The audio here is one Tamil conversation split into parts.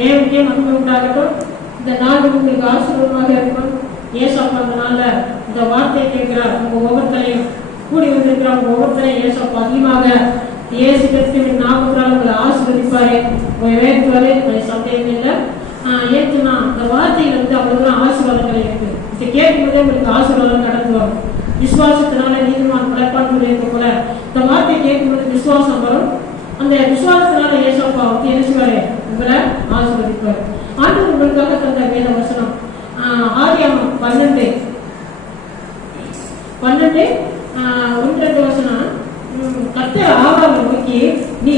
தேவனுக்கே மகிமை உண்டாகட்டும் இந்த நாள் உங்களுக்கு ஆசீர்வாதமாக இருக்கும். ஏசப்பா அந்த நாள்ல இந்த வார்த்தையை கேட்கிறார். உங்க ஒவ்வொருத்தரையும் கூடி வந்திருக்கிற உங்க ஒவ்வொருத்தரையும் ஏசப்பா அதிகமாக இயேசு கிறிஸ்துவின் நாமத்தினால் உங்களை ஆசீர்வதிப்பாரு. உங்களை வேண்டுவாரு உங்களை சந்தேகம் இல்லை. ஆஹ் ஏத்துனா இந்த வார்த்தைகள் வந்து அவ்வளவு தூரம் ஆசீர்வாதங்கள் இருக்கு. இதை கேட்கும்போதே உங்களுக்கு ஆசீர்வாதம் நடந்து வரும் விசுவாசத்தினால நீதிமான் பிழைப்பான் போல இந்த வார்த்தையை கேட்கும்போது விசுவாசம் அந்த விசுவாசனால ஏசப்பா வந்து என்ன செய்வாரு உங்களை ஆசீர்வதிப்பார். ஆண்டவர் உங்களுக்காக தந்த வேத வசனம் ஆஹ் பன்னெண்டு. பன்னெண்டு ஆஹ் ஒன்று ரெண்டு வசனம். உம், கர்த்தர் நோக்கி நீ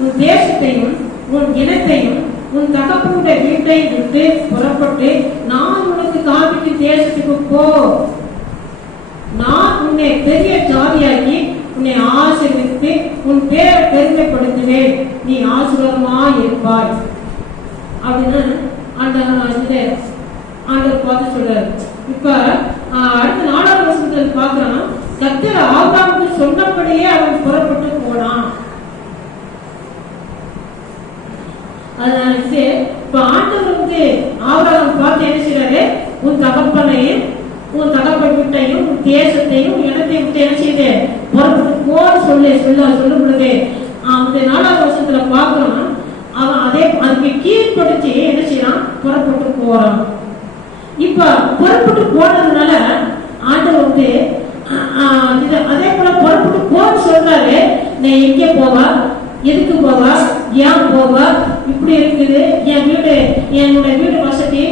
உன் தேசத்தையும் உன் இனத்தையும் உன் தகப்பனுடைய வீட்டை விட்டு புறப்பட்டு நான் உனக்கு காமிக்கும் தேசத்துக்கு போ நான் உன்னை பெரிய ஜாதியாக்கி உன்னை ஆசீர்வதித்து உன் பேரை பெருமைப்படுத்துவேன் நீ ஆசீர்வாதமா இருப்பாய். அப்படின்னு அந்த இது ஆண்டவர் பார்த்து சொல்றாரு. இப்ப ஆஹ், அடுத்த நாலாவது வசனத்துல பாக்குறான் கத்திர ஆகாமுக்கு சொன்னபடியே அவன் புறப்பட்டு போனான். அதனால வந்து இப்ப ஆண்டவர் வந்து ஆபிரகாம் பார்த்து என்ன செய்றாரு? உன் தகப்பனையும் உன் தகப்பன் வீட்டையும் உன் தேசத்தையும் உன் இடத்தையும் விட்டு என்ன செய்யுது புறப்பட்டு செல்லார் சொல்ல சொல்லும் பொழுது அந்த நாலாவது வருஷத்துல பாக்குறோம் அவன் அதே அதுக்கு கீழ்படுத்தி என்ன செய்யறான்? புறப்பட்டு போறான். இப்ப புறப்பட்டு போனதுனால ஆண்டவர் வந்து அஹ், அதே போல புறப்பட்டு போன்னு சொல்றாரு. நீ எங்கே போவா? எதுக்கு போவா? ஏன் போவா? இப்படி இருக்குது. என் வீடு என்னுடைய வீடு வசதி.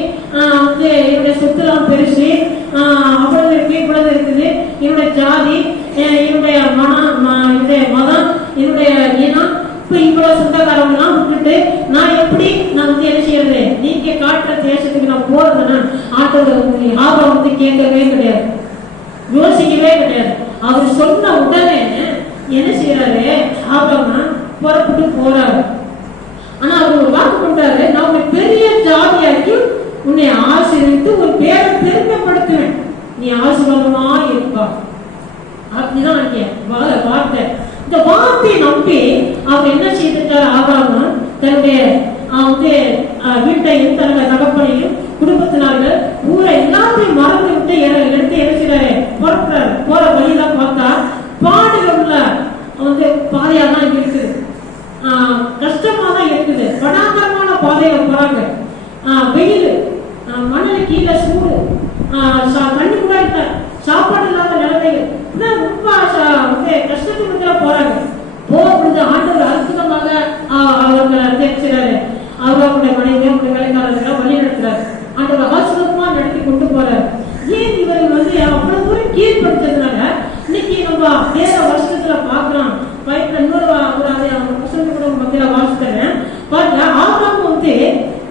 வந்து என்னுடைய சொத்துலாம் பெருசு ஆஹ், அவ்வளவு இருக்கு இவ்வளவு இருக்குது என்னுடைய ஜாதி அஹ், என்னுடைய மனம் ம- என்னுடைய மதம் என்னுடைய இனம் இப்ப இவ்வளவு சொந்தக்காரவங்கலாம் விட்டுட்டு நான் எப்படி நான் வந்து என்ன செய்யறது நீங்க காட்டுற தேசத்துக்கு நான் போறதுன்னா ஆட்டோவில் யாரும் வந்து கேட்கவே கிடையாது. யோசிக்கவே கிடையாது. அவர் சொன்ன உடனே என்ன செய்யறாரு ஆபரம்னா புறப்பட்டு போறாரு. ஆனா அவர் ஒரு வாக்கு பண்றாரு நான் உன்னை பெரிய ஜாதியாக்கி உன்னை ஆசீர்வித்து ஒரு பேரை பெருமைப்படுத்துவேன். நீ ஆசீர்வாதமா இருப்பா. அப்படிதான் இங்க வார்த்தை. இந்த வார்த்தையை நம்பி அவர் என்ன செய்திருக்காரு? ஆகாம தன்னுடைய வந்து வீட்டை வீட்டையும் தன்னுடைய தண்ணி கூட இல்ல சாப்பாடு இல்லாத நிலைமைகள். இப்படிதான் ரொம்ப வந்து கஷ்டத்துக்கு போறாங்க. ஆண்டவர் அற்புதமாக ஆஹ், அவர்களை அர்ப்பணிக்கிறாரு அவருடைய மனைவி அவருடைய வேலைக்காரர்களை வழி நடத்துறாரு. ஆண்டவர் ஆசிரமமா நடத்தி கொண்டு போறாரு. ஏன் இவர் வந்து அவ்வளவு தூரம் கீழ்படுத்ததுனால இன்னைக்கு நம்ம வேற வருஷத்துல பாக்குறோம் பைப்ல இன்னொரு வா- ஒரு அதே கூட மத்தியில வாசித்தேன் பார்த்தா ஆபிரகாம் வந்து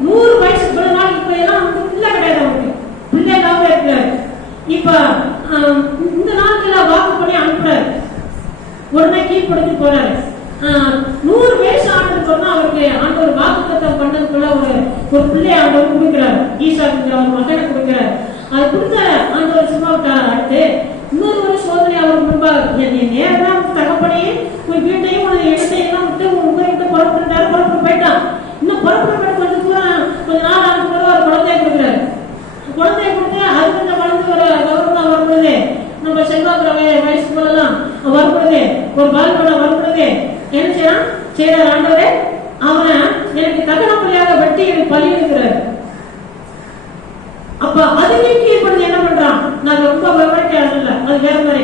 நூறு வயசு இவ்வளவு நாள் இப்ப எல்லாம் வந்து பிள்ளை கிடையாது அவனுக்கு பிள்ளை இல்லாம இருக்கிறாரு இப்ப ஆஹ், இந்த நாட்கள வாக்கு பண்ணி அனுப்புறாரு உடனே கொடுத்து போறாரு ஆஹ், நூறு வயசு ஆனதுக்கு அப்புறம் அவருக்கு ஆண்டவர் வாக்குத்தம் பண்ணதுக்குள்ள ஒரு ஒரு பிள்ளை ஆண்டவர் கொடுக்கிறார் ஈசாக்குங்கிற ஒரு மகனை கொடுக்கிறார் அது கொடுத்த ஆண்டவர் சும்மா விட்டார் அடுத்து இன்னொரு ஒரு சோதனை அவர் முன்பாக நேரம் நேரா தகப்பனையும் உன் வீட்டையும் உனது இடத்தையும் எல்லாம் விட்டு உன் ஊரை விட்டு புறப்பட்டுட்டாரு புறப்பட்டு போயிட்டான் இன்னும் புறப்பட்டு கொஞ்சம் தூரம் கொஞ்ச நாள் ஆனதுக்கு பிறகு ஒரு குழந்தைய கொடுக்குறாரு குழந்தைய கொடுத்து அது கொஞ்சம் வளர்ந்து வர கௌரவம் வரும்பொழுது நம்ம செல்வாக்குற வய- வயசு போலலாம் வரும்பொழுது ஒரு பால்பட வரும்பொழுது என்ன சரி ஆண்டவரே. அவன் எனக்கு தகன பிள்ளையாக வெட்டி எனக்கு பலி இருக்கிறார் அப்ப அதுக்கு கீழ்படுத்தி என்ன பண்றான்? நான் ரொம்ப விவரிக்க இல்ல. அது வேற மாதிரி.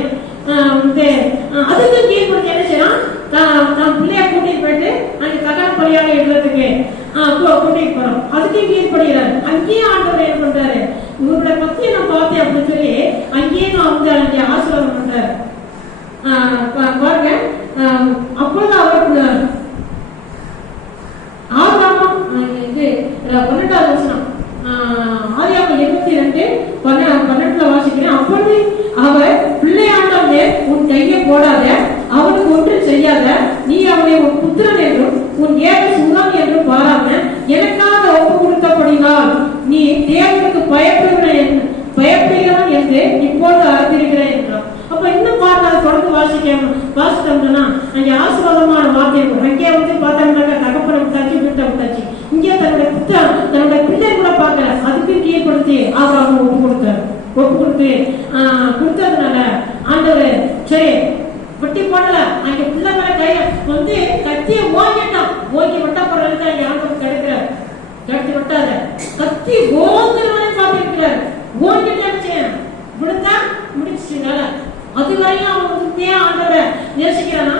ஆஹ் வந்து, ஆஹ் அதுக்கு கீழ்படுத்தி என்ன செய்யறான்? தான் பிள்ளைய கூட்டிட்டு போயிட்டு அங்க தகன பலியாக இடுறதுக்கு ஆஹ் கூட்டிட்டு போறோம் அதுக்கு கீழ்படுகிறார் அங்கேயும் ஆண்டவர் என்ன பண்றாரு? இவருடைய பத்தியை நான் பார்த்தேன் அப்படின்னு சொல்லி அங்கேயே நான் வந்து அங்கே ஆசீர்வாதம் பண்றாரு. பா- பாருங்க. ஆஹ் அப்பொழுது அவர் వాక్యం వాస్తవంగా అది ఆశీర్వాదமான వాక్యం அங்கே வந்து பார்த்தாங்கனாக்கா தகப்பனை விட்டாச்சு வீட்டை விட்டாச்சு இங்கே தன்னுடைய புத்த தன்னுடைய பிள்ளை கூட பார்க்கல. அதுக்கு கீழ்படுத்தி ஆசாரம் ஒப்பு கொடுத்தார். ஒப்பு கொடுத்து கொடுத்ததுனால ஆண்டவர் சரி வெட்டி போடல. அங்க பிள்ளை மேல கைய வந்து கத்திய ஓங்கிட்டான் ஓங்கி விட்டா பிறகு அங்க ஆண்டவர் கிடைக்கிறார். கிடைச்சி விட்டாத. கத்தி ஓங்குற வரை பார்த்துருக்கிறார் ஓங்கிட்டாச்சு விடுத்தா முடிச்சுனால அது வரையும் உண்மையா ஆண்டவரை நேசிக்கிறானா?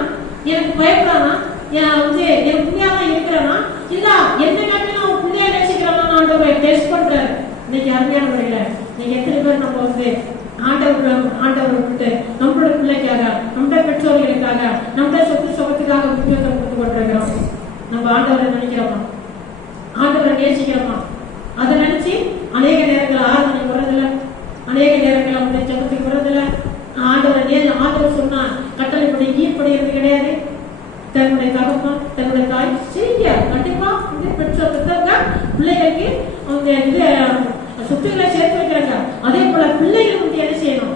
எனக்கு பயப்படானா என் வந்து என் உண்மையா தான் இருக்கிறானா? இல்ல என்ன காட்டிலும் அவன் புண்ணியா நேசிக்கிறானா ஆண்டவரை டெஸ்ட் பண்றாரு. இன்னைக்கு அருமையான முறையில நீங்க எத்தனை பேர் நம்ம வந்து ஆண்டவர் ஆண்டவர் விட்டு நம்ம பிள்ளைக்காக நம்முடைய பெற்றோர்களுக்காக நம்முடைய சொத்து சுகத்துக்காக முக்கியத்துவம் கொடுத்து கொண்டிருக்கிறோம் நம்ம ஆண்டவரை நினைக்கிறோமா ஆண்டவரை நேசிக்கிறோமா அதை நினைச்சு அநேக நேரங்கள் ஆராதனை வர்றதில்ல அநேக நேரங்கள் அவங்க ஜபத்துக்கு வர்றதில்ல ஆண்டவரை நேரில் ஆண்டவர் சொன்னா கட்டளைப்படி கிடையாது. தன்னுடைய தகப்பன் தன்னுடைய தாய் செய்ய கண்டிப்பா. இந்த பெற்றோர் பெற்றவங்க பிள்ளைகளுக்கு அவங்க இது சொத்துக்களை சேர்த்து வைக்கிறாங்க. அதே போல பிள்ளைகள் வந்து என்ன செய்யணும்?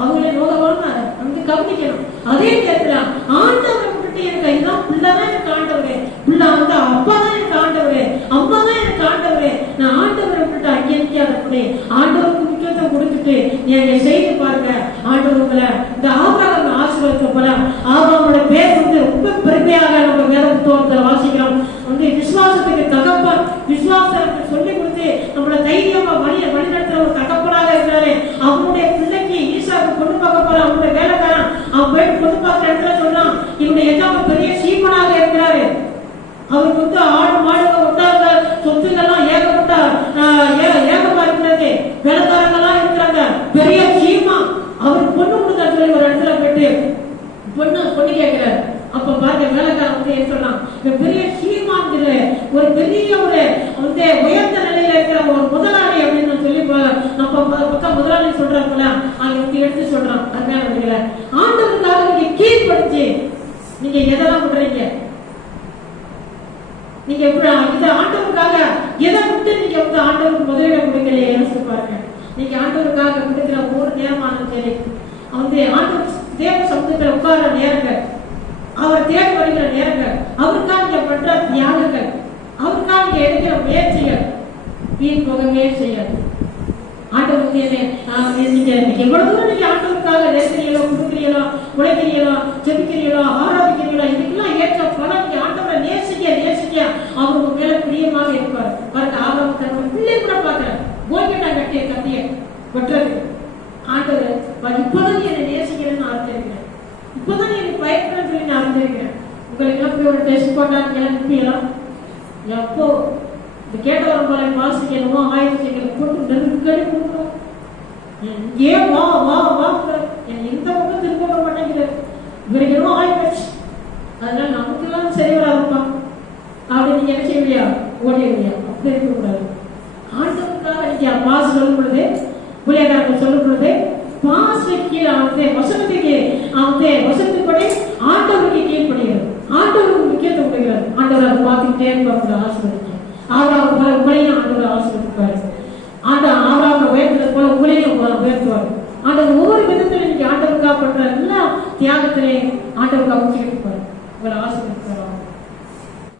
அவங்களே நோகவான வந்து கவனிக்கணும். அதே நேரத்துல ஆண்டவரை விட்டுட்டு இருக்க இதுதான் பிள்ளைதான் எனக்கு ஆண்டவரே. பிள்ளை வந்து அப்பா தான் எனக்கு ஆண்டவரே. அம்மா தான் எனக்கு ஆண்டவரே. நான் ஆண்டவரை விட்டுட்டு அங்கே நிற்காதபடி ஆண்டவருக்கு முக்கியத்துவம் கொடுத்துட்டு நீங்க செய்து பாருங்க. ஆண்டவர்களை இந்த ஆபரா போல ஆபிரகாமோட பேர் வந்து ரொம்ப பெருமையாக நம்ம வேத புத்தகத்தில் வாசிக்கிறோம் வந்து விசுவாசத்துக்கு தகப்பன் விசுவாசத்தை சொல்லி கொடுத்து நம்மள தைரியமா வழி வழிநடத்துற ஒரு தகப்பனாக இருக்கிறாரு அவனுடைய பிள்ளைக்கு ஈசாக்கு பொண்ணு பார்க்க போற அவனுடைய வேலைக்காரன் அவன் போயிட்டு பொண்ணு பார்க்குற இடத்துல சொன்னான் இவனுடைய எஜமான் பெரிய சீமனாக இருக்கிறாரு அவருக்கு வந்து ஆடு மாடுங்க ஒட்டாங்க சொத்துக்கெல்லாம் ஏகப்பட்ட ஆஹ், ஏ- ஏகமா இருக்கிறது வேலைக்காரங்கெல்லாம் இருக்கிறாங்க பெரிய சீமா அவருக்கு பொண்ணு கொடுக்க சொல்லி ஒரு இடத்துல போயிட்டு பொண்ணு பொண்ணு கேட்கிறாரு அப்ப பாருங்க வேலைக்காரன் வந்து என்ன சொன்னான் இவன் பெரிய சீமான்கிற ஒரு பெரிய ஒரு வந்து உயர்ந்த நிலையில இருக்கிற ஒரு முதலாளி அப்படின்னு சொல்லி ப- நம்ம ப- சொல்றாங்களா அவங்க சொல்றாங்கல்ல அங்க வந்து எடுத்து சொல்றான். அருமையான ஆண்டவருக்காக நீங்க கீழ்படுத்தி நீங்க எதெல்லாம் விடுறீங்க நீங்க எப்படி இந்த ஆண்டவருக்காக எதை விட்டு நீங்க வந்து ஆண்டவருக்கு முதலிடம் கொடுக்கலையே? யோசிச்சு பாருங்க. நீங்க ஆண்டவருக்காக கொடுக்கிற ஒவ்வொரு நேரமானாலும் சரி வந்து ஆண்டவர் தேவ சமூகத்துல உட்கார நேரங்கள் அவர் தேடி வருகிற நேரங்கள் அவருக்காக நீங்க பண்ற தியாகங்கள் அவருக்காக நீங்க எடுக்கிற முயற்சிகள் வீண் போகவே செய்யாது. ஆண்டவர் நீங்க எவ்வளவு தூரம் நீங்க ஆண்டவருக்காக நேசிக்கிறீங்களோ கொடுக்குறீங்களோ உழைக்கிறீங்களோ ஜெபிக்கிறீங்களோ ஆராதிக்கிறீங்களோ இதுக்கெல்லாம் ஏற்ற பலன் நீங்க ஆண்டவரை நேசிக்க நேசிக்க அவர் உங்க மேல பிரியமாக இருப்பார். பாருங்க ஆபரம் தன்னோட பிள்ளை கூட பாக்குறேன் கோல்கேட்டா கட்டிய கத்திய வெட்டுறது ஆண்டவர் இப்பதான் நீ என்னை நேசிக்கிறேன்னு இப்பதான் நீ எனக்கு பயப்படுறேன்னு சொல்லி நான் உங்களுக்கு எல்லாம் போய் ஒரு டெஸ்ட் எல்லாம் எப்போ இந்த கேட்டவரம் வாசிக்கணுமோ ஆயிரத்தி எங்களை போட்டு நெருக்கடி கொடுக்குறோம் ஏன் வா வா வா என் இந்த பக்கம் திரும்ப வர மாட்டேங்கிறார் இவருக்கு என்னமோ ஆயிடுச்சு அதனால நமக்கெல்லாம் சரி வராதுப்பா அப்படி நீங்க என்ன செய்வியா ஓடிடுவியா அப்படி இருக்கக்கூடாது. ஆண்டவருக்காக நீங்க பாஸ் சொல்லும் பொழுது ஊழியக்காரர்கள் சொல்லும் பொழுது பாஸ்க்கு கீழே வந்து வசனத்துக்கு வந்து வசனத்துப்படி ஆண்டவருக்கு கீழ்ப்படுகிறது. ஆண்டவருக்கு முக்கியத்துவம் கொடுக்கிறார். ஆண்டவர் அதை பார்த்துக்கிட்டே இருப்பாங்க ஆசிரியர் ஆறாவது போல உங்களையும் ஆண்டவர் ஆசிர்வதிப்பாரு. ஆண்ட ஆறாவது உயர்த்தது போல உங்களையும் உயர்த்துவார். ஆண்டவர் ஒவ்வொரு விதத்திலும் நீங்க ஆண்டவருக்காக பண்ற எல்லா தியாகத்திலையும் ஆண்டவருக்காக